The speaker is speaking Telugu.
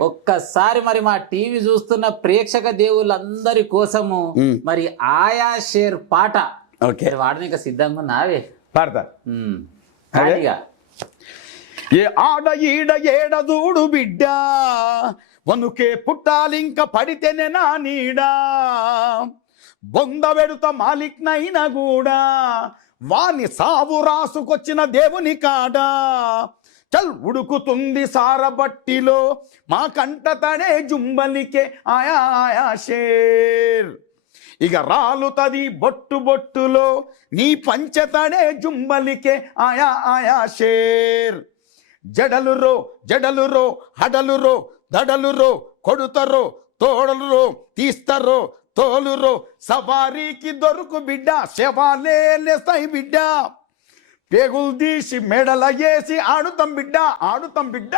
ఒక్కసారి మరి మా టీవీ చూస్తున్న ప్రేక్షక దేవుళ్ళందరి కోసము మరి ఆయా షేర్ పాట వాడని సిద్ధంగా నావే పాడతా ఖాళీగా ఏ ఆడ ఈడ ఏడ చూడు బిడ్డ వనుకే పుట్టాలింక పడితేనే నా నీడా బొంద వెడుత మాలిక్నైనా కూడా వాని సావు రాసుకొచ్చిన దేవుని కాడా చల్ ఉడుకుతుంది సారబట్టిలో మా కంట తడే జుంబలికే ఆయా ఆయా షేర్ ఇక రాలుతది బొట్టు బొట్టులో నీ పంచతడే జుంబలికే ఆయా ఆయా షేర్ జడలురో జడలురో హడలురో దడలురో కొడుతరో తోడలురో తీస్తరో తోలురో సవారీకి దొరుకు బిడ్డ శవాలే లేస్తాయి బిడ్డ పేగులు తీసి మెడల వేసి ఆడుతాం బిడ్డ ఆడుతాం బిడ్డ